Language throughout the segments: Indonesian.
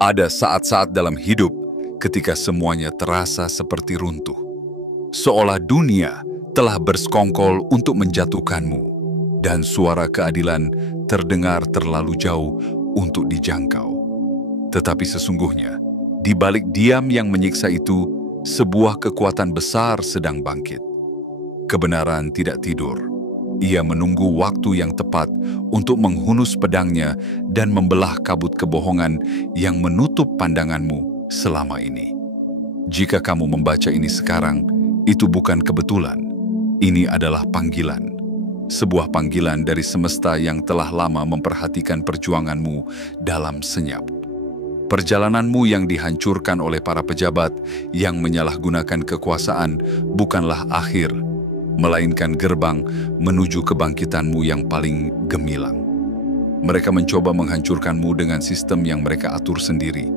Ada saat-saat dalam hidup ketika semuanya terasa seperti runtuh. Seolah dunia telah bersekongkol untuk menjatuhkanmu, dan suara keadilan terdengar terlalu jauh untuk dijangkau. Tetapi sesungguhnya, di balik diam yang menyiksa itu, sebuah kekuatan besar sedang bangkit. Kebenaran tidak tidur. Ia menunggu waktu yang tepat untuk menghunus pedangnya dan membelah kabut kebohongan yang menutup pandanganmu selama ini. Jika kamu membaca ini sekarang, itu bukan kebetulan. Ini adalah panggilan. Sebuah panggilan dari semesta yang telah lama memperhatikan perjuanganmu dalam senyap. Perjalananmu yang dihancurkan oleh para pejabat yang menyalahgunakan kekuasaan bukanlah akhir, melainkan gerbang menuju kebangkitanmu yang paling gemilang. Mereka mencoba menghancurkanmu dengan sistem yang mereka atur sendiri.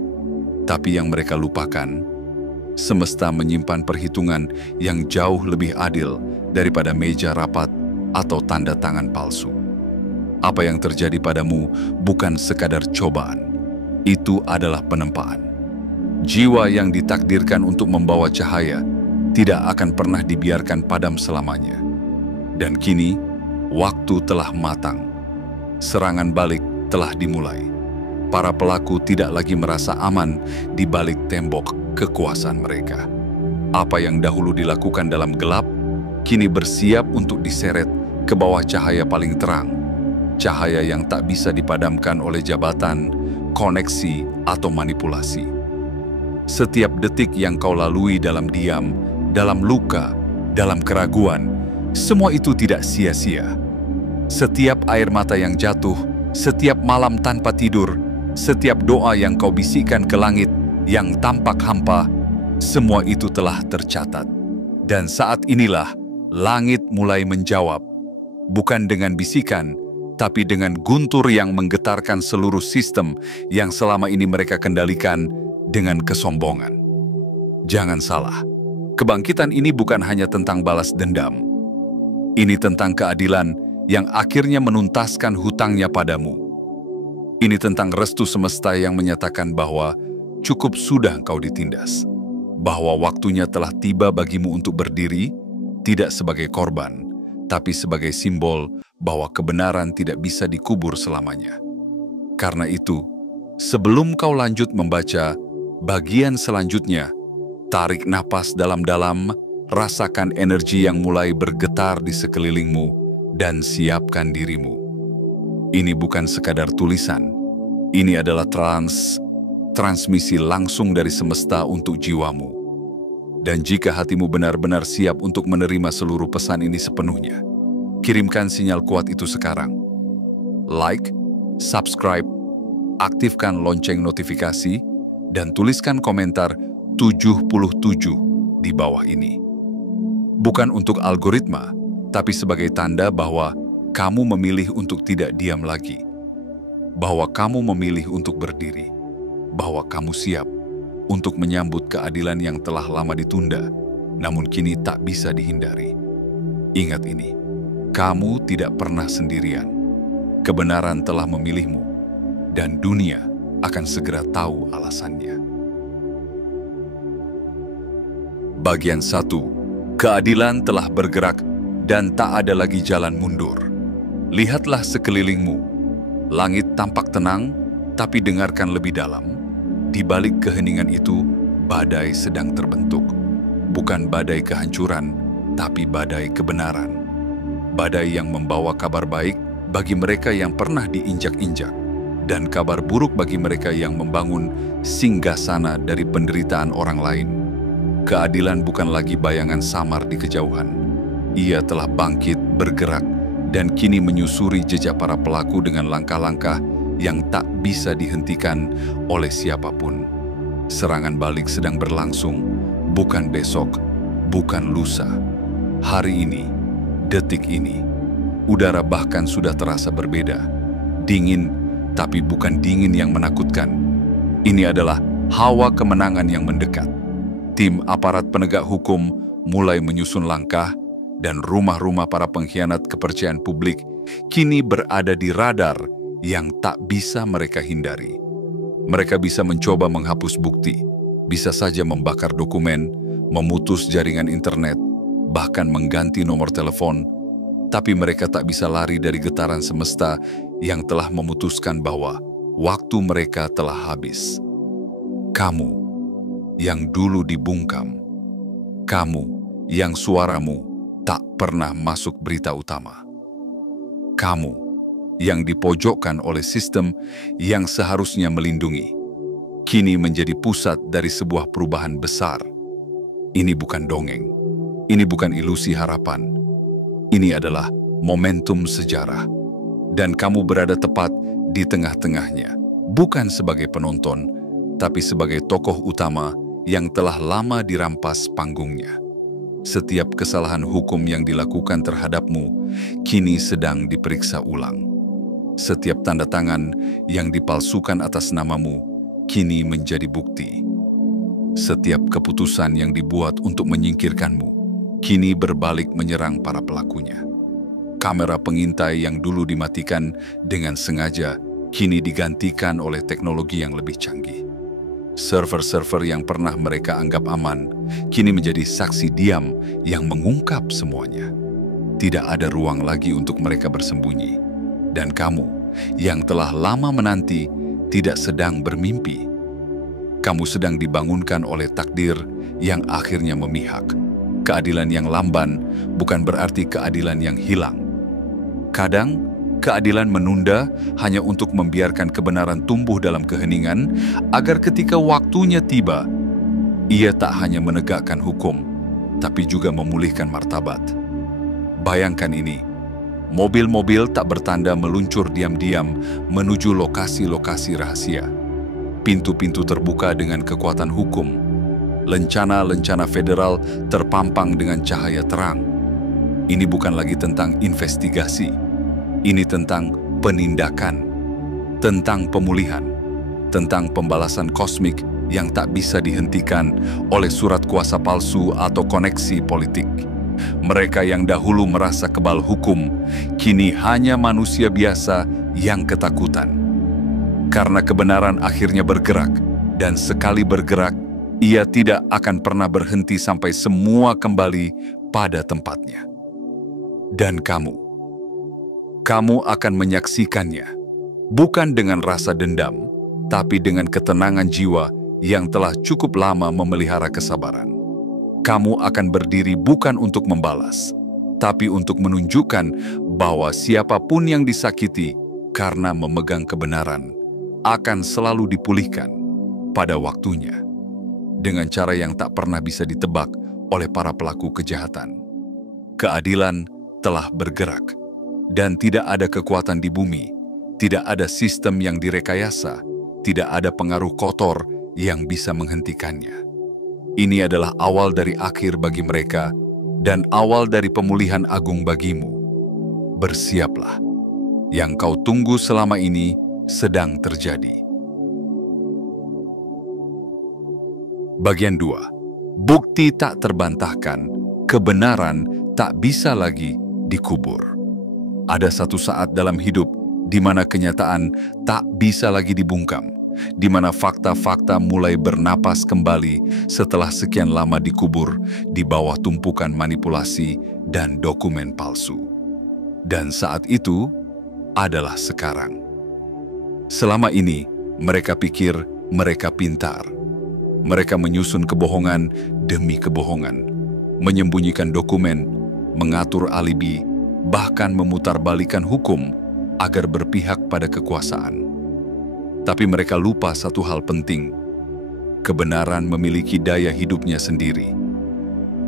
Tapi yang mereka lupakan, semesta menyimpan perhitungan yang jauh lebih adil daripada meja rapat atau tanda tangan palsu. Apa yang terjadi padamu bukan sekadar cobaan. Itu adalah penempaan. Jiwa yang ditakdirkan untuk membawa cahaya tidak akan pernah dibiarkan padam selamanya. Dan kini, waktu telah matang. Serangan balik telah dimulai. Para pelaku tidak lagi merasa aman di balik tembok kekuasaan mereka. Apa yang dahulu dilakukan dalam gelap, kini bersiap untuk diseret ke bawah cahaya paling terang. Cahaya yang tak bisa dipadamkan oleh jabatan, koneksi, atau manipulasi. Setiap detik yang kau lalui dalam diam, dalam luka, dalam keraguan, semua itu tidak sia-sia. Setiap air mata yang jatuh, setiap malam tanpa tidur, setiap doa yang kau bisikan ke langit yang tampak hampa, semua itu telah tercatat. Dan saat inilah langit mulai menjawab, bukan dengan bisikan, tapi dengan guntur yang menggetarkan seluruh sistem yang selama ini mereka kendalikan dengan kesombongan. Jangan salah. Kebangkitan ini bukan hanya tentang balas dendam. Ini tentang keadilan yang akhirnya menuntaskan hutangnya padamu. Ini tentang restu semesta yang menyatakan bahwa cukup sudah kau ditindas. Bahwa waktunya telah tiba bagimu untuk berdiri, tidak sebagai korban, tapi sebagai simbol bahwa kebenaran tidak bisa dikubur selamanya. Karena itu, sebelum kau lanjut membaca bagian selanjutnya, tarik napas dalam-dalam, rasakan energi yang mulai bergetar di sekelilingmu, dan siapkan dirimu. Ini bukan sekadar tulisan. Ini adalah transmisi langsung dari semesta untuk jiwamu. Dan jika hatimu benar-benar siap untuk menerima seluruh pesan ini sepenuhnya, kirimkan sinyal kuat itu sekarang. Like, subscribe, aktifkan lonceng notifikasi, dan tuliskan komentar 77 di bawah ini. Bukan untuk algoritma, tapi sebagai tanda bahwa kamu memilih untuk tidak diam lagi. Bahwa kamu memilih untuk berdiri. Bahwa kamu siap untuk menyambut keadilan yang telah lama ditunda, namun kini tak bisa dihindari. Ingat ini, kamu tidak pernah sendirian. Kebenaran telah memilihmu, dan dunia akan segera tahu alasannya. Bagian 1. Keadilan telah bergerak dan tak ada lagi jalan mundur. Lihatlah sekelilingmu. Langit tampak tenang, tapi dengarkan lebih dalam. Di balik keheningan itu, badai sedang terbentuk. Bukan badai kehancuran, tapi badai kebenaran. Badai yang membawa kabar baik bagi mereka yang pernah diinjak-injak, dan kabar buruk bagi mereka yang membangun singgasana dari penderitaan orang lain. Keadilan bukan lagi bayangan samar di kejauhan. Ia telah bangkit, bergerak, dan kini menyusuri jejak para pelaku dengan langkah-langkah yang tak bisa dihentikan oleh siapapun. Serangan balik sedang berlangsung, bukan besok, bukan lusa. Hari ini, detik ini, udara bahkan sudah terasa berbeda. Dingin, tapi bukan dingin yang menakutkan. Ini adalah hawa kemenangan yang mendekat. Tim aparat penegak hukum mulai menyusun langkah, dan rumah-rumah para pengkhianat kepercayaan publik kini berada di radar yang tak bisa mereka hindari. Mereka bisa mencoba menghapus bukti, bisa saja membakar dokumen, memutus jaringan internet, bahkan mengganti nomor telepon, tapi mereka tak bisa lari dari getaran semesta yang telah memutuskan bahwa waktu mereka telah habis. Kamu yang dulu dibungkam, kamu yang suaramu tak pernah masuk berita utama, kamu yang dipojokkan oleh sistem yang seharusnya melindungi, kini menjadi pusat dari sebuah perubahan besar. Ini bukan dongeng, ini bukan ilusi harapan, ini adalah momentum sejarah. Dan kamu berada tepat di tengah-tengahnya, bukan sebagai penonton, tapi sebagai tokoh utama yang telah lama dirampas panggungnya. Setiap kesalahan hukum yang dilakukan terhadapmu kini sedang diperiksa ulang. Setiap tanda tangan yang dipalsukan atas namamu kini menjadi bukti. Setiap keputusan yang dibuat untuk menyingkirkanmu kini berbalik menyerang para pelakunya. Kamera pengintai yang dulu dimatikan dengan sengaja kini digantikan oleh teknologi yang lebih canggih. Server-server yang pernah mereka anggap aman kini menjadi saksi diam yang mengungkap semuanya. Tidak ada ruang lagi untuk mereka bersembunyi. Dan kamu yang telah lama menanti tidak sedang bermimpi. Kamu sedang dibangunkan oleh takdir yang akhirnya memihak. Keadilan yang lamban bukan berarti keadilan yang hilang. Kadang, keadilan menunda hanya untuk membiarkan kebenaran tumbuh dalam keheningan, agar ketika waktunya tiba, ia tak hanya menegakkan hukum, tapi juga memulihkan martabat. Bayangkan ini, mobil-mobil tak bertanda meluncur diam-diam menuju lokasi-lokasi rahasia. Pintu-pintu terbuka dengan kekuatan hukum. Lencana-lencana federal terpampang dengan cahaya terang. Ini bukan lagi tentang investigasi. Ini tentang penindakan, tentang pemulihan, tentang pembalasan kosmik yang tak bisa dihentikan oleh surat kuasa palsu atau koneksi politik. Mereka yang dahulu merasa kebal hukum, kini hanya manusia biasa yang ketakutan. Karena kebenaran akhirnya bergerak, dan sekali bergerak, ia tidak akan pernah berhenti sampai semua kembali pada tempatnya. Dan kamu akan menyaksikannya, bukan dengan rasa dendam, tapi dengan ketenangan jiwa yang telah cukup lama memelihara kesabaran. Kamu akan berdiri bukan untuk membalas, tapi untuk menunjukkan bahwa siapapun yang disakiti karena memegang kebenaran akan selalu dipulihkan pada waktunya, dengan cara yang tak pernah bisa ditebak oleh para pelaku kejahatan. Keadilan telah bergerak. Dan tidak ada kekuatan di bumi, tidak ada sistem yang direkayasa, tidak ada pengaruh kotor yang bisa menghentikannya. Ini adalah awal dari akhir bagi mereka dan awal dari pemulihan agung bagimu. Bersiaplah, yang kau tunggu selama ini sedang terjadi. Bagian 2. Bukti tak terbantahkan, kebenaran tak bisa lagi dikubur. Ada satu saat dalam hidup di mana kenyataan tak bisa lagi dibungkam, di mana fakta-fakta mulai bernapas kembali setelah sekian lama dikubur di bawah tumpukan manipulasi dan dokumen palsu. Dan saat itu adalah sekarang. Selama ini, mereka pikir mereka pintar. Mereka menyusun kebohongan demi kebohongan, menyembunyikan dokumen, mengatur alibi, bahkan memutarbalikkan hukum agar berpihak pada kekuasaan. Tapi mereka lupa satu hal penting. Kebenaran memiliki daya hidupnya sendiri.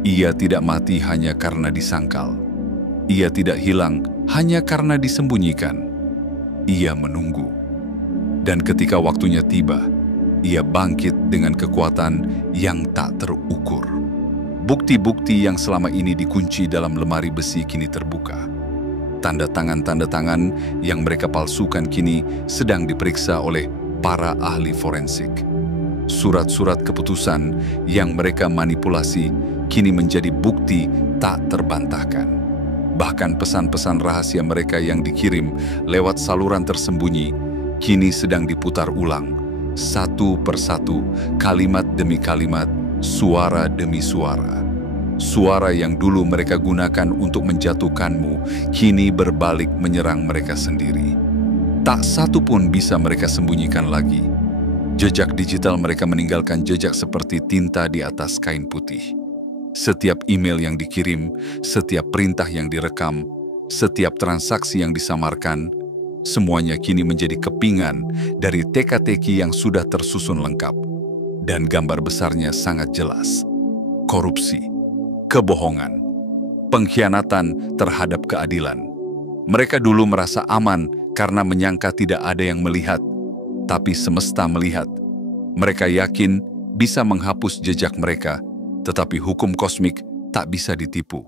Ia tidak mati hanya karena disangkal. Ia tidak hilang hanya karena disembunyikan. Ia menunggu. Dan ketika waktunya tiba, ia bangkit dengan kekuatan yang tak terukur. Bukti-bukti yang selama ini dikunci dalam lemari besi kini terbuka. Tanda tangan yang mereka palsukan kini sedang diperiksa oleh para ahli forensik. Surat-surat keputusan yang mereka manipulasi kini menjadi bukti tak terbantahkan. Bahkan pesan-pesan rahasia mereka yang dikirim lewat saluran tersembunyi kini sedang diputar ulang satu persatu, kalimat demi kalimat, suara demi suara. Suara yang dulu mereka gunakan untuk menjatuhkanmu, kini berbalik menyerang mereka sendiri. Tak satu pun bisa mereka sembunyikan lagi. Jejak digital mereka meninggalkan jejak seperti tinta di atas kain putih. Setiap email yang dikirim, setiap perintah yang direkam, setiap transaksi yang disamarkan, semuanya kini menjadi kepingan dari teka-teki yang sudah tersusun lengkap. Dan gambar besarnya sangat jelas. Korupsi, kebohongan, pengkhianatan terhadap keadilan. Mereka dulu merasa aman karena menyangka tidak ada yang melihat, tapi semesta melihat. Mereka yakin bisa menghapus jejak mereka, tetapi hukum kosmik tak bisa ditipu.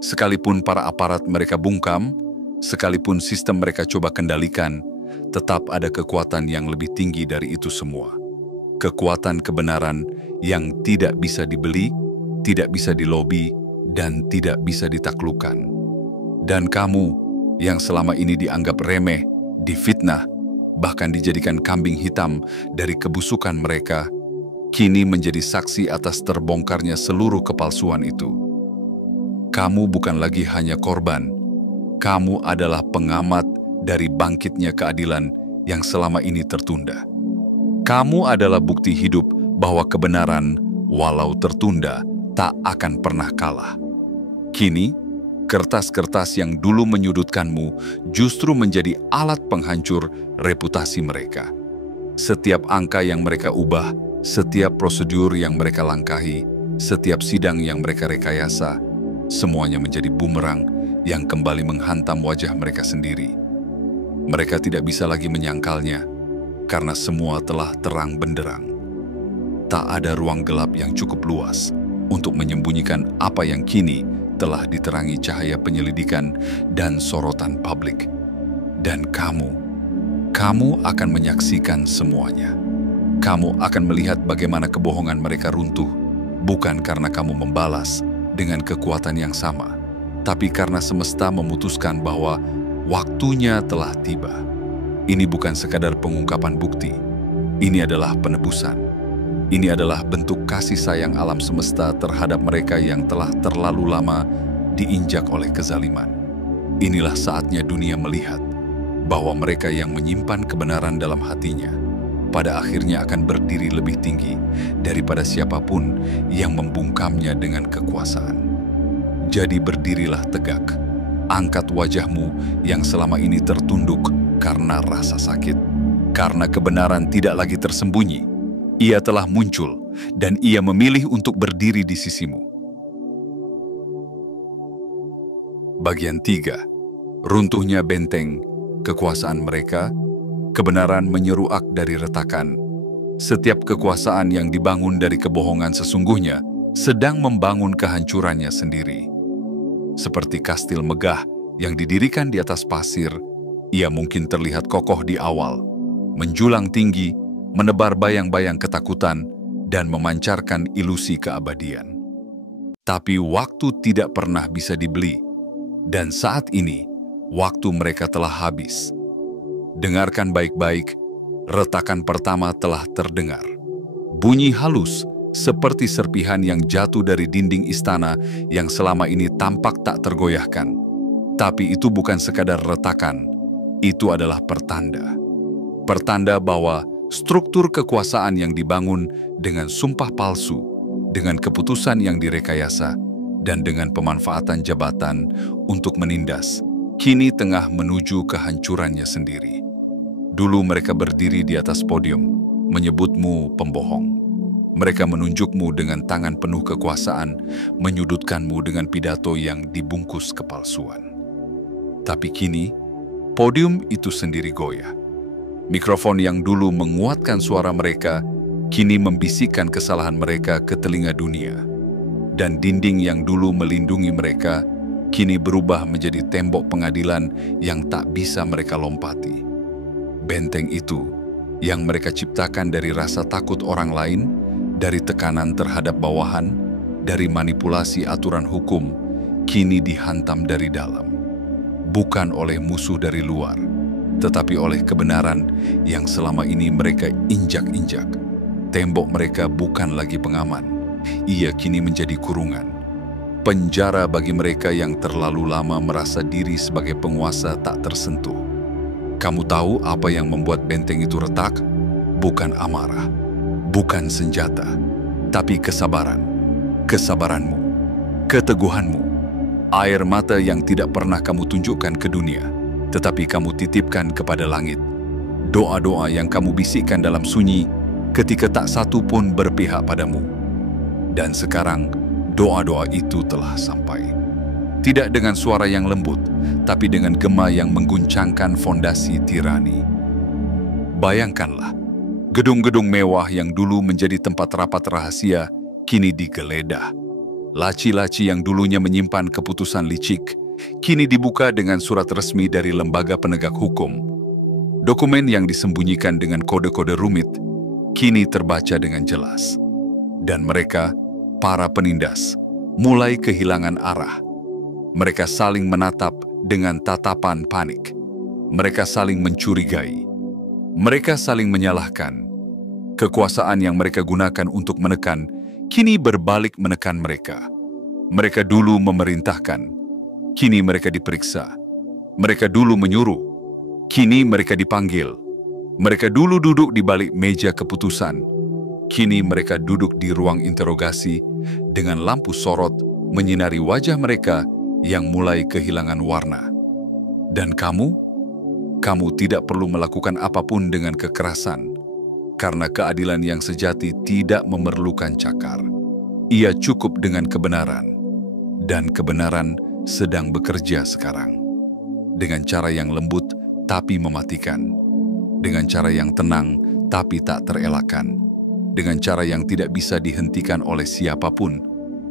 Sekalipun para aparat mereka bungkam, sekalipun sistem mereka coba kendalikan, tetap ada kekuatan yang lebih tinggi dari itu semua. Kekuatan kebenaran yang tidak bisa dibeli, tidak bisa dilobi, dan tidak bisa ditaklukkan. Dan kamu yang selama ini dianggap remeh, difitnah, bahkan dijadikan kambing hitam dari kebusukan mereka, kini menjadi saksi atas terbongkarnya seluruh kepalsuan itu. Kamu bukan lagi hanya korban, kamu adalah pengamat dari bangkitnya keadilan yang selama ini tertunda. Kamu adalah bukti hidup bahwa kebenaran, walau tertunda, tak akan pernah kalah. Kini, kertas-kertas yang dulu menyudutkanmu justru menjadi alat penghancur reputasi mereka. Setiap angka yang mereka ubah, setiap prosedur yang mereka langkahi, setiap sidang yang mereka rekayasa, semuanya menjadi bumerang yang kembali menghantam wajah mereka sendiri. Mereka tidak bisa lagi menyangkalnya, karena semua telah terang benderang. Tak ada ruang gelap yang cukup luas untuk menyembunyikan apa yang kini telah diterangi cahaya penyelidikan dan sorotan publik. Dan kamu akan menyaksikan semuanya. Kamu akan melihat bagaimana kebohongan mereka runtuh, bukan karena kamu membalas dengan kekuatan yang sama, tapi karena semesta memutuskan bahwa waktunya telah tiba. Ini bukan sekadar pengungkapan bukti, ini adalah penebusan. Ini adalah bentuk kasih sayang alam semesta terhadap mereka yang telah terlalu lama diinjak oleh kezaliman. Inilah saatnya dunia melihat bahwa mereka yang menyimpan kebenaran dalam hatinya pada akhirnya akan berdiri lebih tinggi daripada siapapun yang membungkamnya dengan kekuasaan. Jadi berdirilah tegak, angkat wajahmu yang selama ini tertunduk karena rasa sakit. Karena kebenaran tidak lagi tersembunyi, ia telah muncul dan ia memilih untuk berdiri di sisimu. Bagian 3. Runtuhnya benteng, kekuasaan mereka, kebenaran menyeruak dari retakan. Setiap kekuasaan yang dibangun dari kebohongan sesungguhnya sedang membangun kehancurannya sendiri. Seperti kastil megah yang didirikan di atas pasir, ia mungkin terlihat kokoh di awal, menjulang tinggi, menebar bayang-bayang ketakutan, dan memancarkan ilusi keabadian. Tapi waktu tidak pernah bisa dibeli, dan saat ini, waktu mereka telah habis. Dengarkan baik-baik, retakan pertama telah terdengar. Bunyi halus, seperti serpihan yang jatuh dari dinding istana yang selama ini tampak tak tergoyahkan. Tapi itu bukan sekadar retakan, itu adalah pertanda. Pertanda bahwa struktur kekuasaan yang dibangun dengan sumpah palsu, dengan keputusan yang direkayasa, dan dengan pemanfaatan jabatan untuk menindas, kini tengah menuju kehancurannya sendiri. Dulu mereka berdiri di atas podium, menyebutmu pembohong. Mereka menunjukmu dengan tangan penuh kekuasaan, menyudutkanmu dengan pidato yang dibungkus kepalsuan. Tapi kini, podium itu sendiri goyah. Mikrofon yang dulu menguatkan suara mereka, kini membisikkan kesalahan mereka ke telinga dunia. Dan dinding yang dulu melindungi mereka, kini berubah menjadi tembok pengadilan yang tak bisa mereka lompati. Benteng itu, yang mereka ciptakan dari rasa takut orang lain, dari tekanan terhadap bawahan, dari manipulasi aturan hukum, kini dihantam dari dalam. Bukan oleh musuh dari luar, tetapi oleh kebenaran yang selama ini mereka injak-injak. Tembok mereka bukan lagi pengaman, ia kini menjadi kurungan. Penjara bagi mereka yang terlalu lama merasa diri sebagai penguasa tak tersentuh. Kamu tahu apa yang membuat benteng itu retak? Bukan amarah, bukan senjata, tapi kesabaran. Kesabaranmu, keteguhanmu, air mata yang tidak pernah kamu tunjukkan ke dunia, tetapi kamu titipkan kepada langit. Doa-doa yang kamu bisikkan dalam sunyi ketika tak satu pun berpihak padamu. Dan sekarang, doa-doa itu telah sampai. Tidak dengan suara yang lembut, tapi dengan gema yang mengguncangkan fondasi tirani. Bayangkanlah, gedung-gedung mewah yang dulu menjadi tempat rapat rahasia, kini digeledah. Laci-laci yang dulunya menyimpan keputusan licik, kini dibuka dengan surat resmi dari lembaga penegak hukum. Dokumen yang disembunyikan dengan kode-kode rumit, kini terbaca dengan jelas. Dan mereka, para penindas, mulai kehilangan arah. Mereka saling menatap dengan tatapan panik. Mereka saling mencurigai. Mereka saling menyalahkan. Kekuasaan yang mereka gunakan untuk menekan, kini berbalik menekan mereka. Mereka dulu memerintahkan, kini mereka diperiksa. Mereka dulu menyuruh, kini mereka dipanggil. Mereka dulu duduk di balik meja keputusan, kini mereka duduk di ruang interogasi dengan lampu sorot menyinari wajah mereka yang mulai kehilangan warna. Dan kamu tidak perlu melakukan apapun dengan kekerasan, karena keadilan yang sejati tidak memerlukan cakar. Ia cukup dengan kebenaran, dan kebenaran sedang bekerja sekarang. Dengan cara yang lembut tapi mematikan, dengan cara yang tenang tapi tak terelakkan, dengan cara yang tidak bisa dihentikan oleh siapapun,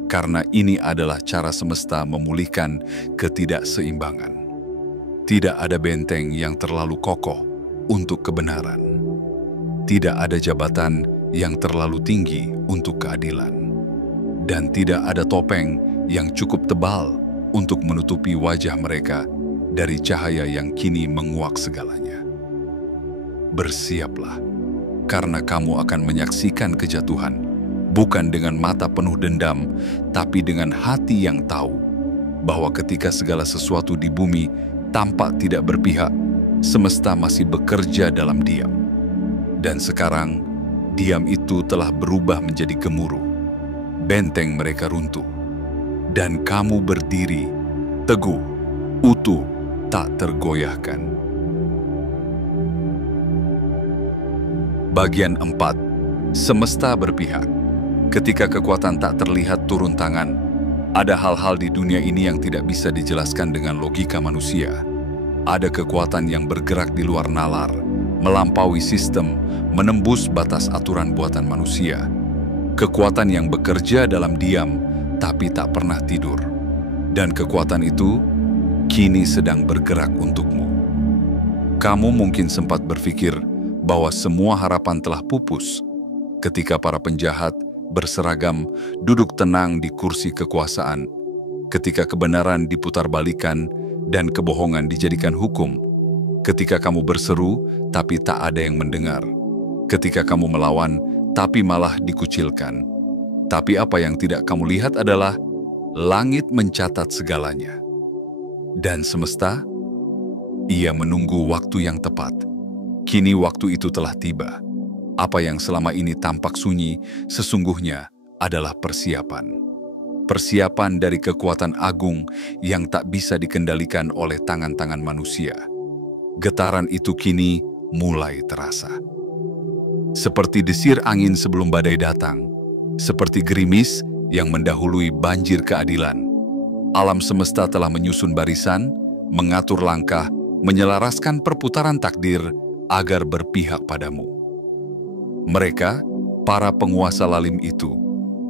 karena ini adalah cara semesta memulihkan ketidakseimbangan. Tidak ada benteng yang terlalu kokoh untuk kebenaran. Tidak ada jabatan yang terlalu tinggi untuk keadilan. Dan tidak ada topeng yang cukup tebal untuk menutupi wajah mereka dari cahaya yang kini menguak segalanya. Bersiaplah, karena kamu akan menyaksikan kejatuhan, bukan dengan mata penuh dendam, tapi dengan hati yang tahu bahwa ketika segala sesuatu di bumi tampak tidak berpihak, semesta masih bekerja dalam diam. Dan sekarang, diam itu telah berubah menjadi gemuruh. Benteng mereka runtuh. Dan kamu berdiri, teguh, utuh, tak tergoyahkan. Bagian 4. Semesta berpihak. Ketika kekuatan tak terlihat turun tangan, ada hal-hal di dunia ini yang tidak bisa dijelaskan dengan logika manusia. Ada kekuatan yang bergerak di luar nalar, melampaui sistem, menembus batas aturan buatan manusia. Kekuatan yang bekerja dalam diam, tapi tak pernah tidur. Dan kekuatan itu kini sedang bergerak untukmu. Kamu mungkin sempat berpikir bahwa semua harapan telah pupus ketika para penjahat berseragam duduk tenang di kursi kekuasaan, ketika kebenaran diputarbalikkan dan kebohongan dijadikan hukum, ketika kamu berseru tapi tak ada yang mendengar, ketika kamu melawan tapi malah dikucilkan. Tapi apa yang tidak kamu lihat adalah langit mencatat segalanya. Dan semesta, ia menunggu waktu yang tepat. Kini waktu itu telah tiba. Apa yang selama ini tampak sunyi, sesungguhnya adalah persiapan. Persiapan dari kekuatan agung yang tak bisa dikendalikan oleh tangan-tangan manusia. Getaran itu kini mulai terasa. Seperti desir angin sebelum badai datang, seperti gerimis yang mendahului banjir keadilan. Alam semesta telah menyusun barisan, mengatur langkah, menyelaraskan perputaran takdir agar berpihak padamu. Mereka, para penguasa lalim itu,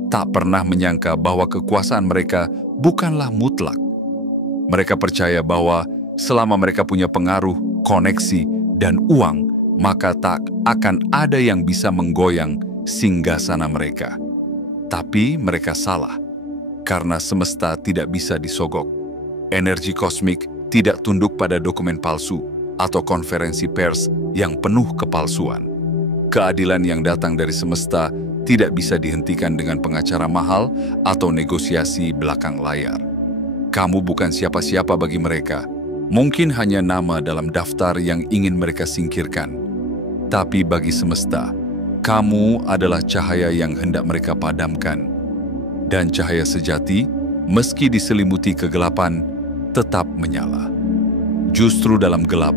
tak pernah menyangka bahwa kekuasaan mereka bukanlah mutlak. Mereka percaya bahwa selama mereka punya pengaruh, koneksi, dan uang, maka tak akan ada yang bisa menggoyang singgasana mereka. Tapi mereka salah, karena semesta tidak bisa disogok. Energi kosmik tidak tunduk pada dokumen palsu, atau konferensi pers yang penuh kepalsuan. Keadilan yang datang dari semesta tidak bisa dihentikan dengan pengacara mahal atau negosiasi belakang layar. Kamu bukan siapa-siapa bagi mereka, mungkin hanya nama dalam daftar yang ingin mereka singkirkan. Tapi bagi semesta, kamu adalah cahaya yang hendak mereka padamkan. Dan cahaya sejati, meski diselimuti kegelapan, tetap menyala. Justru dalam gelap,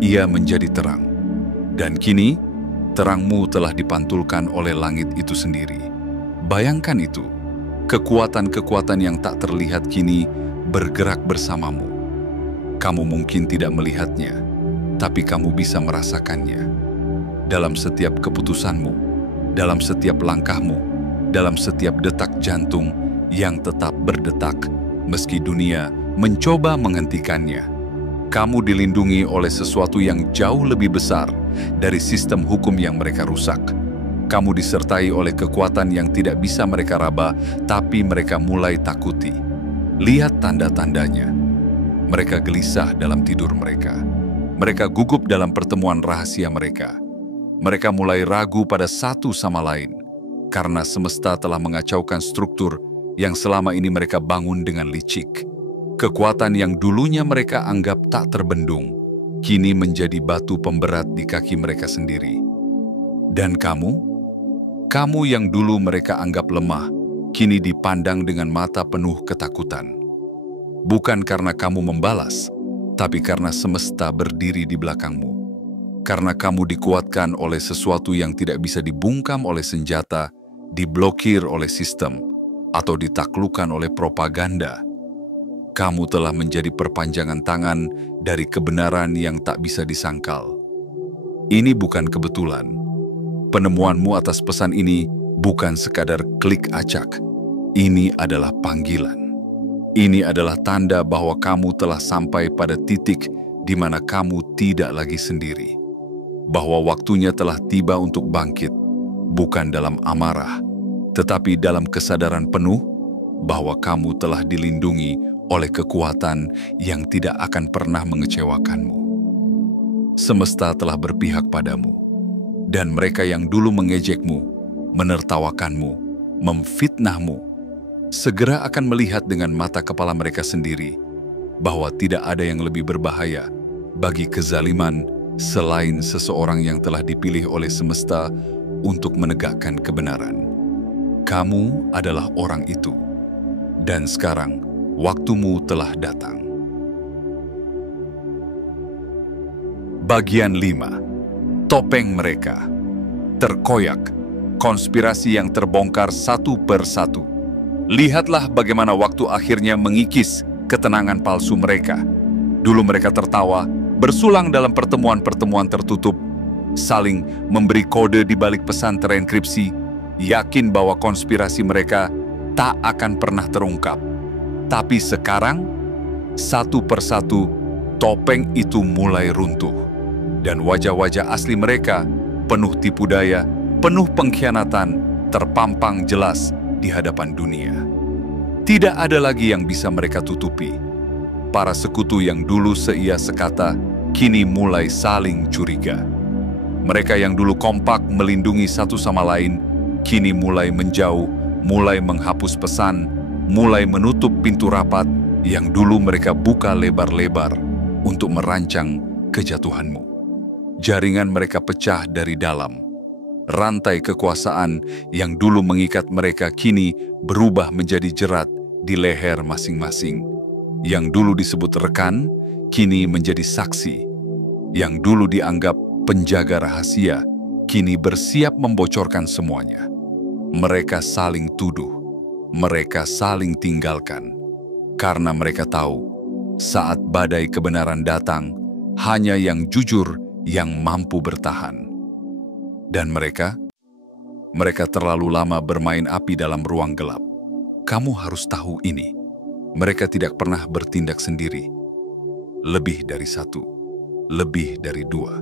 ia menjadi terang. Dan kini, terangmu telah dipantulkan oleh langit itu sendiri. Bayangkan itu, kekuatan-kekuatan yang tak terlihat kini bergerak bersamamu. Kamu mungkin tidak melihatnya, tapi kamu bisa merasakannya. Dalam setiap keputusanmu, dalam setiap langkahmu, dalam setiap detak jantung yang tetap berdetak, meski dunia mencoba menghentikannya. Kamu dilindungi oleh sesuatu yang jauh lebih besar dari sistem hukum yang mereka rusak. Kamu disertai oleh kekuatan yang tidak bisa mereka raba, tapi mereka mulai takuti. Lihat tanda-tandanya. Mereka gelisah dalam tidur mereka. Mereka gugup dalam pertemuan rahasia mereka. Mereka mulai ragu pada satu sama lain, karena semesta telah mengacaukan struktur yang selama ini mereka bangun dengan licik. Kekuatan yang dulunya mereka anggap tak terbendung, kini menjadi batu pemberat di kaki mereka sendiri. Dan kamu yang dulu mereka anggap lemah, kini dipandang dengan mata penuh ketakutan. Bukan karena kamu membalas, tapi karena semesta berdiri di belakangmu. Karena kamu dikuatkan oleh sesuatu yang tidak bisa dibungkam oleh senjata, diblokir oleh sistem, atau ditaklukkan oleh propaganda. Kamu telah menjadi perpanjangan tangan dari kebenaran yang tak bisa disangkal. Ini bukan kebetulan. Penemuanmu atas pesan ini bukan sekadar klik acak. Ini adalah panggilan. Ini adalah tanda bahwa kamu telah sampai pada titik di mana kamu tidak lagi sendiri. Bahwa waktunya telah tiba untuk bangkit, bukan dalam amarah, tetapi dalam kesadaran penuh bahwa kamu telah dilindungi oleh kekuatan yang tidak akan pernah mengecewakanmu. Semesta telah berpihak padamu, dan mereka yang dulu mengejekmu, menertawakanmu, memfitnahmu, segera akan melihat dengan mata kepala mereka sendiri bahwa tidak ada yang lebih berbahaya bagi kezaliman selain seseorang yang telah dipilih oleh semesta untuk menegakkan kebenaran. Kamu adalah orang itu, dan sekarang waktumu telah datang. Bagian 5. Topeng mereka. Terkoyak, konspirasi yang terbongkar satu per satu. Lihatlah bagaimana waktu akhirnya mengikis ketenangan palsu mereka. Dulu mereka tertawa, bersulang dalam pertemuan-pertemuan tertutup, saling memberi kode di balik pesan terenkripsi, yakin bahwa konspirasi mereka tak akan pernah terungkap. Tapi sekarang, satu persatu, topeng itu mulai runtuh. Dan wajah-wajah asli mereka, penuh tipu daya, penuh pengkhianatan, terpampang jelas di hadapan dunia. Tidak ada lagi yang bisa mereka tutupi. Para sekutu yang dulu seia sekata, kini mulai saling curiga. Mereka yang dulu kompak melindungi satu sama lain, kini mulai menjauh, mulai menghapus pesan, mulai menutup pintu rapat yang dulu mereka buka lebar-lebar untuk merancang kejatuhanmu. Jaringan mereka pecah dari dalam. Rantai kekuasaan yang dulu mengikat mereka kini berubah menjadi jerat di leher masing-masing. Yang dulu disebut rekan, kini menjadi saksi. Yang dulu dianggap penjaga rahasia, kini bersiap membocorkan semuanya. Mereka saling tuduh. Mereka saling tinggalkan, karena mereka tahu saat badai kebenaran datang, hanya yang jujur yang mampu bertahan. Dan mereka terlalu lama bermain api dalam ruang gelap. Kamu harus tahu ini. Mereka tidak pernah bertindak sendiri. Lebih dari satu, lebih dari dua.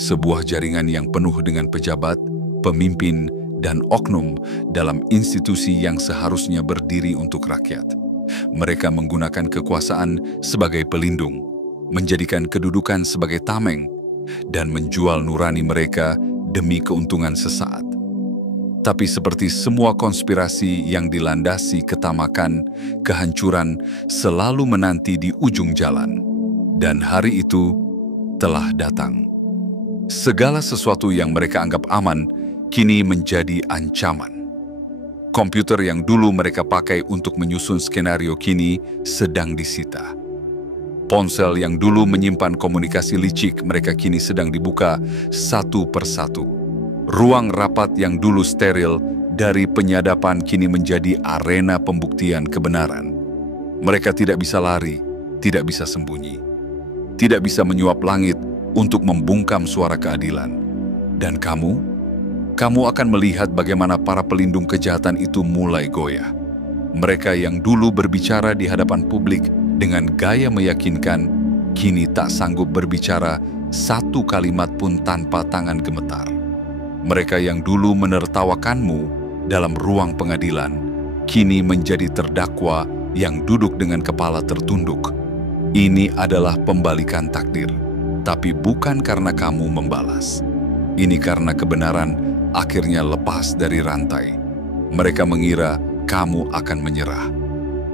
Sebuah jaringan yang penuh dengan pejabat, pemimpin, dan oknum dalam institusi yang seharusnya berdiri untuk rakyat. Mereka menggunakan kekuasaan sebagai pelindung, menjadikan kedudukan sebagai tameng, dan menjual nurani mereka demi keuntungan sesaat. Tapi seperti semua konspirasi yang dilandasi ketamakan, kehancuran selalu menanti di ujung jalan. Dan hari itu telah datang. Segala sesuatu yang mereka anggap aman, kini menjadi ancaman. Komputer yang dulu mereka pakai untuk menyusun skenario kini sedang disita. Ponsel yang dulu menyimpan komunikasi licik mereka kini sedang dibuka satu persatu. Ruang rapat yang dulu steril dari penyadapan kini menjadi arena pembuktian kebenaran. Mereka tidak bisa lari, tidak bisa sembunyi, tidak bisa menyuap langit untuk membungkam suara keadilan. Dan kamu akan melihat bagaimana para pelindung kejahatan itu mulai goyah. Mereka yang dulu berbicara di hadapan publik dengan gaya meyakinkan, kini tak sanggup berbicara satu kalimat pun tanpa tangan gemetar. Mereka yang dulu menertawakanmu dalam ruang pengadilan, kini menjadi terdakwa yang duduk dengan kepala tertunduk. Ini adalah pembalikan takdir, tapi bukan karena kamu membalas. Ini karena kebenaran akhirnya lepas dari rantai. Mereka mengira kamu akan menyerah.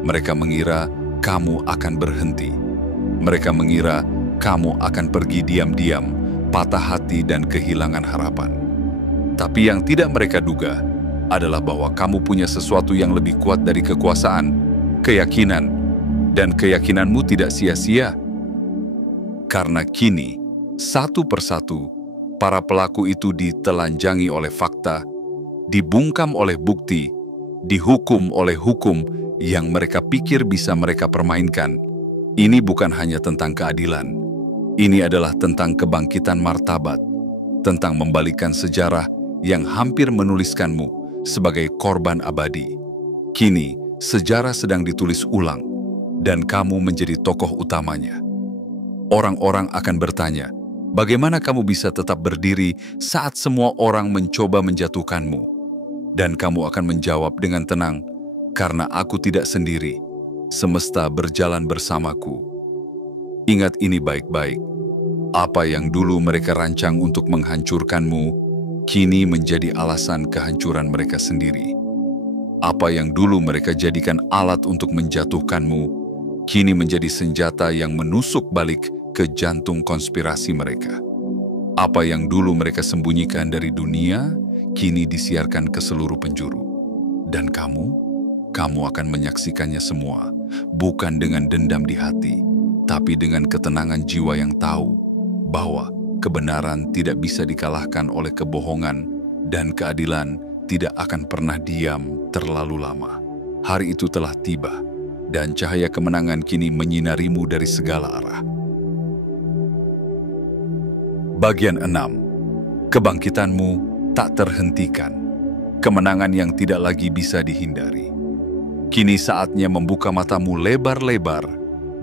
Mereka mengira kamu akan berhenti. Mereka mengira kamu akan pergi diam-diam, patah hati dan kehilangan harapan. Tapi yang tidak mereka duga adalah bahwa kamu punya sesuatu yang lebih kuat dari kekuasaan, keyakinan, dan keyakinanmu tidak sia-sia. Karena kini, satu persatu, para pelaku itu ditelanjangi oleh fakta, dibungkam oleh bukti, dihukum oleh hukum yang mereka pikir bisa mereka permainkan. Ini bukan hanya tentang keadilan. Ini adalah tentang kebangkitan martabat, tentang membalikkan sejarah yang hampir menuliskanmu sebagai korban abadi. Kini, sejarah sedang ditulis ulang, dan kamu menjadi tokoh utamanya. Orang-orang akan bertanya, bagaimana kamu bisa tetap berdiri saat semua orang mencoba menjatuhkanmu? Dan kamu akan menjawab dengan tenang, karena aku tidak sendiri, semesta berjalan bersamaku. Ingat ini baik-baik. Apa yang dulu mereka rancang untuk menghancurkanmu, kini menjadi alasan kehancuran mereka sendiri. Apa yang dulu mereka jadikan alat untuk menjatuhkanmu, kini menjadi senjata yang menusuk balik ke jantung konspirasi mereka. Apa yang dulu mereka sembunyikan dari dunia, kini disiarkan ke seluruh penjuru. Dan kamu akan menyaksikannya semua, bukan dengan dendam di hati, tapi dengan ketenangan jiwa yang tahu bahwa kebenaran tidak bisa dikalahkan oleh kebohongan, dan keadilan tidak akan pernah diam terlalu lama. Hari itu telah tiba, dan cahaya kemenangan kini menyinarimu dari segala arah. Bagian 6. Kebangkitanmu tak terhentikan. Kemenangan yang tidak lagi bisa dihindari. Kini saatnya membuka matamu lebar-lebar,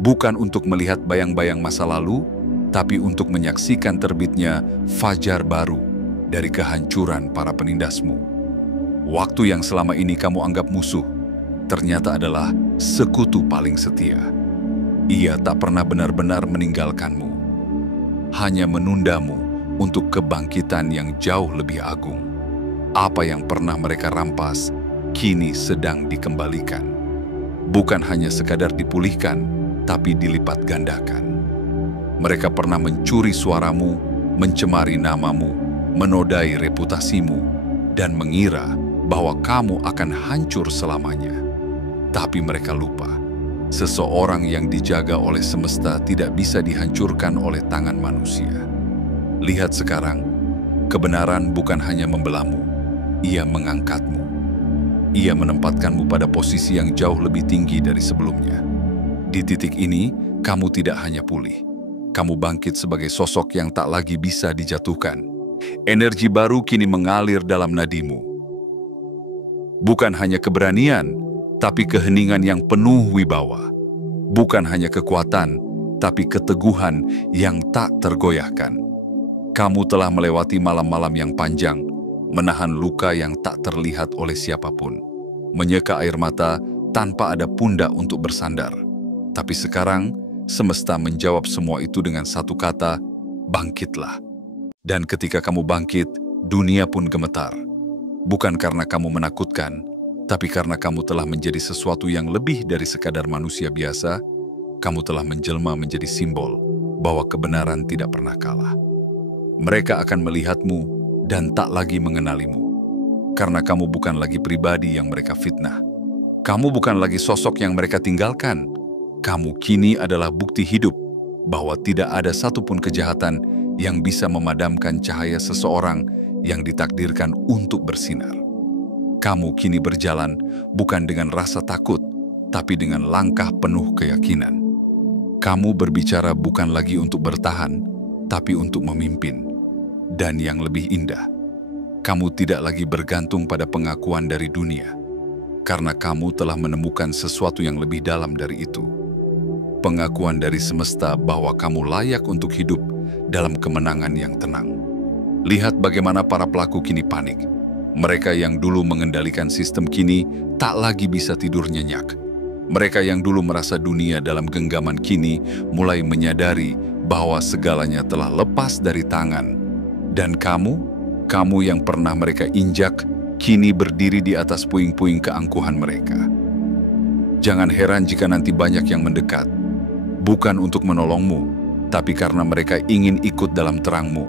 bukan untuk melihat bayang-bayang masa lalu, tapi untuk menyaksikan terbitnya fajar baru dari kehancuran para penindasmu. Waktu yang selama ini kamu anggap musuh, ternyata adalah sekutu paling setia. Ia tak pernah benar-benar meninggalkanmu, hanya menundamu untuk kebangkitan yang jauh lebih agung. Apa yang pernah mereka rampas, kini sedang dikembalikan. Bukan hanya sekadar dipulihkan, tapi dilipat gandakan. Mereka pernah mencuri suaramu, mencemari namamu, menodai reputasimu, dan mengira bahwa kamu akan hancur selamanya. Tapi mereka lupa, seseorang yang dijaga oleh semesta tidak bisa dihancurkan oleh tangan manusia. Lihat sekarang, kebenaran bukan hanya membelamu, ia mengangkatmu. Ia menempatkanmu pada posisi yang jauh lebih tinggi dari sebelumnya. Di titik ini, kamu tidak hanya pulih. Kamu bangkit sebagai sosok yang tak lagi bisa dijatuhkan. Energi baru kini mengalir dalam nadimu. Bukan hanya keberanian, tapi keheningan yang penuh wibawa. Bukan hanya kekuatan, tapi keteguhan yang tak tergoyahkan. Kamu telah melewati malam-malam yang panjang, menahan luka yang tak terlihat oleh siapapun, menyeka air mata tanpa ada pundak untuk bersandar. Tapi sekarang, Semesta menjawab semua itu dengan satu kata, bangkitlah. Dan ketika kamu bangkit, dunia pun gemetar. Bukan karena kamu menakutkan, tapi karena kamu telah menjadi sesuatu yang lebih dari sekadar manusia biasa. Kamu telah menjelma menjadi simbol bahwa kebenaran tidak pernah kalah. Mereka akan melihatmu dan tak lagi mengenalimu. Karena kamu bukan lagi pribadi yang mereka fitnah. Kamu bukan lagi sosok yang mereka tinggalkan. Kamu kini adalah bukti hidup bahwa tidak ada satupun kejahatan yang bisa memadamkan cahaya seseorang yang ditakdirkan untuk bersinar. Kamu kini berjalan bukan dengan rasa takut, tapi dengan langkah penuh keyakinan. Kamu berbicara bukan lagi untuk bertahan, tapi untuk memimpin. Dan yang lebih indah, kamu tidak lagi bergantung pada pengakuan dari dunia, karena kamu telah menemukan sesuatu yang lebih dalam dari itu. Pengakuan dari semesta bahwa kamu layak untuk hidup dalam kemenangan yang tenang. Lihat bagaimana para pelaku kini panik. Mereka yang dulu mengendalikan sistem kini tak lagi bisa tidur nyenyak. Mereka yang dulu merasa dunia dalam genggaman kini mulai menyadari bahwa segalanya telah lepas dari tangan. Dan kamu yang pernah mereka injak, kini berdiri di atas puing-puing keangkuhan mereka. Jangan heran jika nanti banyak yang mendekat, bukan untuk menolongmu, tapi karena mereka ingin ikut dalam terangmu.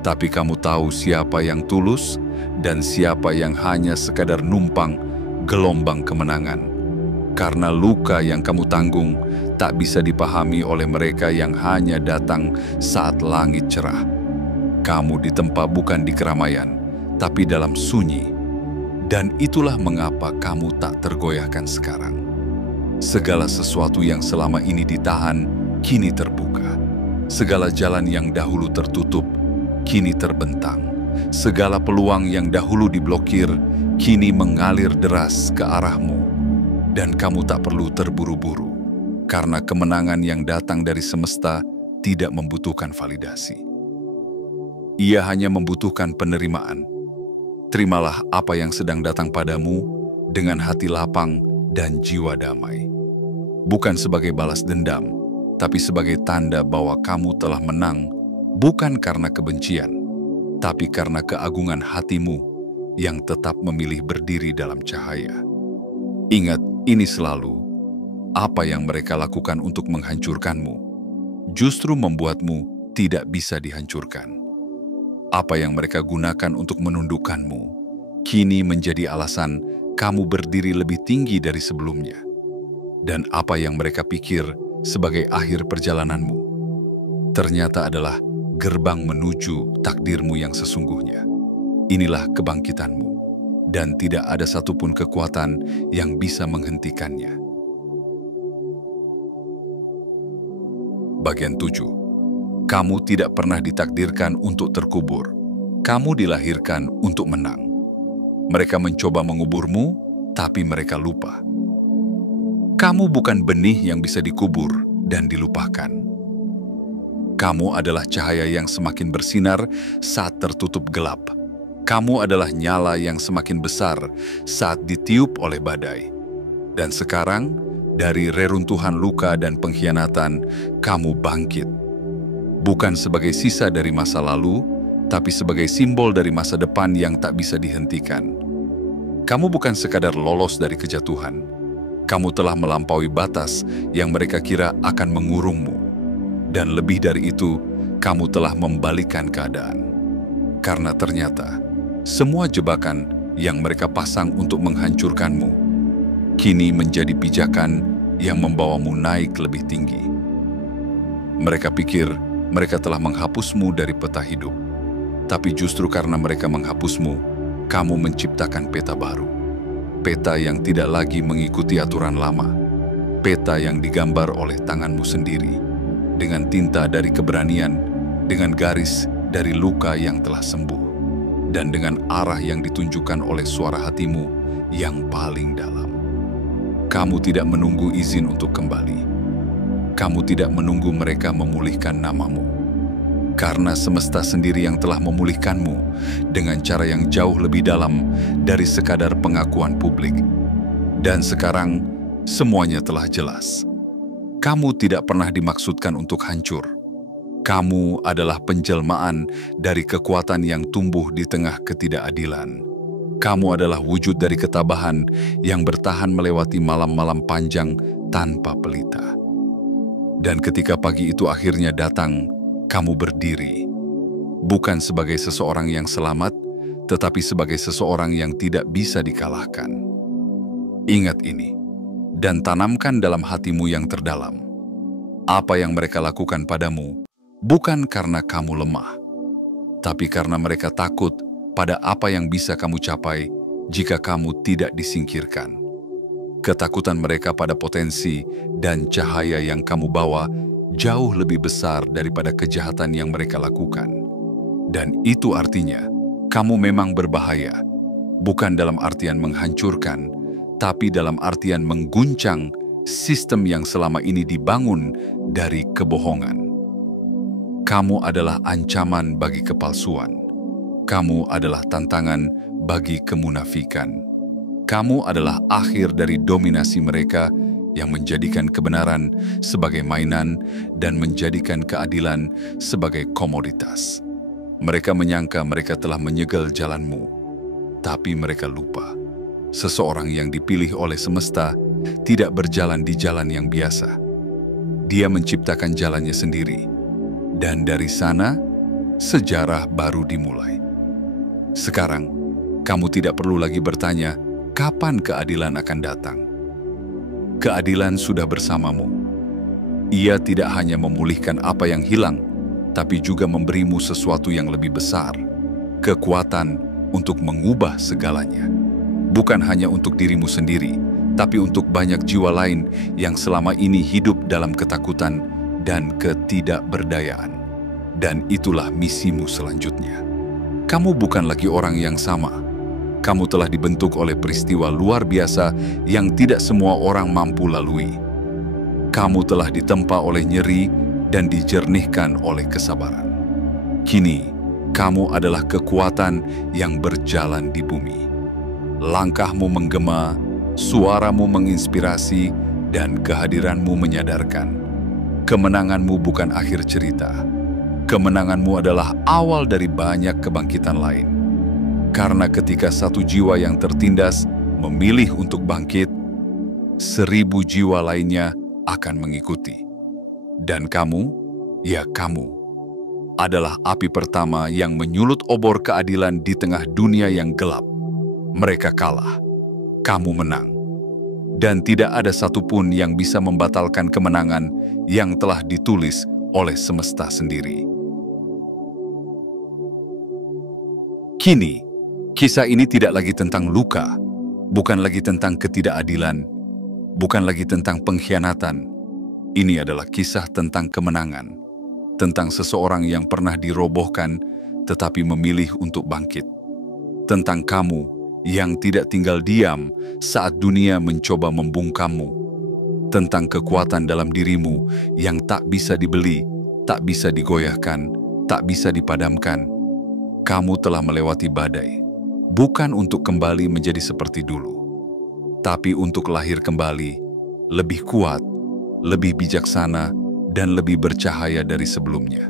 Tapi kamu tahu siapa yang tulus dan siapa yang hanya sekadar numpang gelombang kemenangan. Karena luka yang kamu tanggung tak bisa dipahami oleh mereka yang hanya datang saat langit cerah. Kamu ditempa bukan di keramaian, tapi dalam sunyi. Dan itulah mengapa kamu tak tergoyahkan sekarang. Segala sesuatu yang selama ini ditahan, kini terbuka. Segala jalan yang dahulu tertutup, kini terbentang. Segala peluang yang dahulu diblokir, kini mengalir deras ke arahmu. Dan kamu tak perlu terburu-buru, karena kemenangan yang datang dari semesta tidak membutuhkan validasi. Ia hanya membutuhkan penerimaan. Terimalah apa yang sedang datang padamu dengan hati lapang dan jiwa damai. Bukan sebagai balas dendam, tapi sebagai tanda bahwa kamu telah menang, bukan karena kebencian, tapi karena keagungan hatimu yang tetap memilih berdiri dalam cahaya. Ingat, ini selalu, apa yang mereka lakukan untuk menghancurkanmu, justru membuatmu tidak bisa dihancurkan. Apa yang mereka gunakan untuk menundukkanmu, kini menjadi alasan kamu berdiri lebih tinggi dari sebelumnya. Dan apa yang mereka pikir sebagai akhir perjalananmu, ternyata adalah gerbang menuju takdirmu yang sesungguhnya. Inilah kebangkitanmu. Dan tidak ada satupun kekuatan yang bisa menghentikannya. Bagian 7. Kamu tidak pernah ditakdirkan untuk terkubur. Kamu dilahirkan untuk menang. Mereka mencoba menguburmu, tapi mereka lupa. Kamu bukan benih yang bisa dikubur dan dilupakan. Kamu adalah cahaya yang semakin bersinar saat tertutup gelap. Kamu adalah nyala yang semakin besar saat ditiup oleh badai. Dan sekarang, dari reruntuhan luka dan pengkhianatan, kamu bangkit. Bukan sebagai sisa dari masa lalu, tapi sebagai simbol dari masa depan yang tak bisa dihentikan. Kamu bukan sekadar lolos dari kejatuhan. Kamu telah melampaui batas yang mereka kira akan mengurungmu. Dan lebih dari itu, kamu telah membalikkan keadaan. Karena ternyata, semua jebakan yang mereka pasang untuk menghancurkanmu, kini menjadi pijakan yang membawamu naik lebih tinggi. Mereka pikir mereka telah menghapusmu dari peta hidup. Tapi justru karena mereka menghapusmu, kamu menciptakan peta baru. Peta yang tidak lagi mengikuti aturan lama. Peta yang digambar oleh tanganmu sendiri, dengan tinta dari keberanian, dengan garis dari luka yang telah sembuh, dan dengan arah yang ditunjukkan oleh suara hatimu yang paling dalam. Kamu tidak menunggu izin untuk kembali. Kamu tidak menunggu mereka memulihkan namamu. Karena semesta sendiri yang telah memulihkanmu dengan cara yang jauh lebih dalam dari sekadar pengakuan publik. Dan sekarang, semuanya telah jelas. Kamu tidak pernah dimaksudkan untuk hancur. Kamu adalah penjelmaan dari kekuatan yang tumbuh di tengah ketidakadilan. Kamu adalah wujud dari ketabahan yang bertahan melewati malam-malam panjang tanpa pelita. Dan ketika pagi itu akhirnya datang, kamu berdiri. Bukan sebagai seseorang yang selamat, tetapi sebagai seseorang yang tidak bisa dikalahkan. Ingat ini, dan tanamkan dalam hatimu yang terdalam. Apa yang mereka lakukan padamu bukan karena kamu lemah, tapi karena mereka takut pada apa yang bisa kamu capai jika kamu tidak disingkirkan. Ketakutan mereka pada potensi dan cahaya yang kamu bawa jauh lebih besar daripada kejahatan yang mereka lakukan. Dan itu artinya, kamu memang berbahaya, bukan dalam artian menghancurkan, tapi dalam artian mengguncang sistem yang selama ini dibangun dari kebohongan. Kamu adalah ancaman bagi kepalsuan. Kamu adalah tantangan bagi kemunafikan. Kamu adalah akhir dari dominasi mereka yang menjadikan kebenaran sebagai mainan dan menjadikan keadilan sebagai komoditas. Mereka menyangka mereka telah menyegel jalanmu, tapi mereka lupa. Seseorang yang dipilih oleh semesta tidak berjalan di jalan yang biasa. Dia menciptakan jalannya sendiri. Dan dari sana, sejarah baru dimulai. Sekarang, kamu tidak perlu lagi bertanya, kapan keadilan akan datang? Keadilan sudah bersamamu. Ia tidak hanya memulihkan apa yang hilang, tapi juga memberimu sesuatu yang lebih besar, kekuatan untuk mengubah segalanya. Bukan hanya untuk dirimu sendiri, tapi untuk banyak jiwa lain yang selama ini hidup dalam ketakutan dan ketidakberdayaan. Dan itulah misimu selanjutnya. Kamu bukan lagi orang yang sama. Kamu telah dibentuk oleh peristiwa luar biasa yang tidak semua orang mampu lalui. Kamu telah ditempa oleh nyeri dan dijernihkan oleh kesabaran. Kini, kamu adalah kekuatan yang berjalan di bumi. Langkahmu menggema, suaramu menginspirasi, dan kehadiranmu menyadarkan. Kemenanganmu bukan akhir cerita. Kemenanganmu adalah awal dari banyak kebangkitan lain. Karena ketika satu jiwa yang tertindas memilih untuk bangkit, 1000 jiwa lainnya akan mengikuti. Dan kamu, ya kamu, adalah api pertama yang menyulut obor keadilan di tengah dunia yang gelap. Mereka kalah, kamu menang. Dan tidak ada satupun yang bisa membatalkan kemenangan yang telah ditulis oleh semesta sendiri. Kini, kisah ini tidak lagi tentang luka, bukan lagi tentang ketidakadilan, bukan lagi tentang pengkhianatan. Ini adalah kisah tentang kemenangan, tentang seseorang yang pernah dirobohkan tetapi memilih untuk bangkit. Tentang kamu yang tidak tinggal diam saat dunia mencoba membungkammu. Tentang kekuatan dalam dirimu yang tak bisa dibeli, tak bisa digoyahkan, tak bisa dipadamkan. Kamu telah melewati badai, bukan untuk kembali menjadi seperti dulu, tapi untuk lahir kembali, lebih kuat, lebih bijaksana, dan lebih bercahaya dari sebelumnya.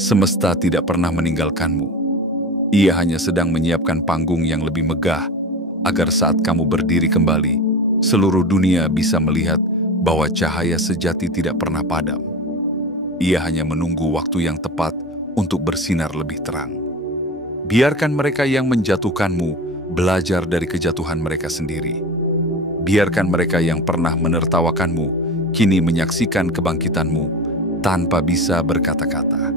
Semesta tidak pernah meninggalkanmu. Ia hanya sedang menyiapkan panggung yang lebih megah, agar saat kamu berdiri kembali, seluruh dunia bisa melihat bahwa cahaya sejati tidak pernah padam. Ia hanya menunggu waktu yang tepat untuk bersinar lebih terang. Biarkan mereka yang menjatuhkanmu belajar dari kejatuhan mereka sendiri. Biarkan mereka yang pernah menertawakanmu kini menyaksikan kebangkitanmu tanpa bisa berkata-kata.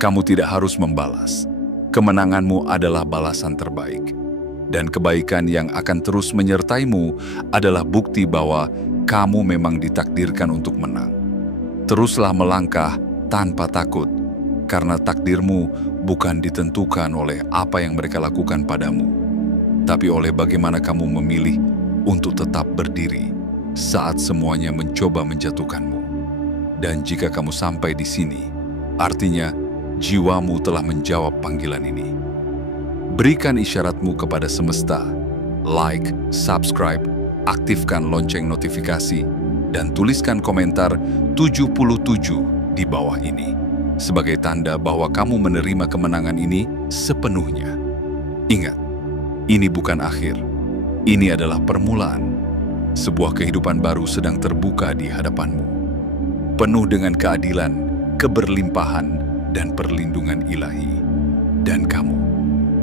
Kamu tidak harus membalas. Kemenanganmu adalah balasan terbaik. Dan kebaikan yang akan terus menyertaimu adalah bukti bahwa kamu memang ditakdirkan untuk menang. Teruslah melangkah tanpa takut, karena takdirmu bukan ditentukan oleh apa yang mereka lakukan padamu, tapi oleh bagaimana kamu memilih untuk tetap berdiri saat semuanya mencoba menjatuhkanmu. Dan jika kamu sampai di sini, artinya jiwamu telah menjawab panggilan ini. Berikan isyaratmu kepada semesta, like, subscribe, aktifkan lonceng notifikasi, dan tuliskan komentar 77 di bawah ini sebagai tanda bahwa kamu menerima kemenangan ini sepenuhnya. Ingat, ini bukan akhir. Ini adalah permulaan. Sebuah kehidupan baru sedang terbuka di hadapanmu, penuh dengan keadilan, keberlimpahan, dan perlindungan ilahi. Dan kamu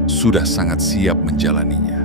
sudah sangat siap menjalaninya.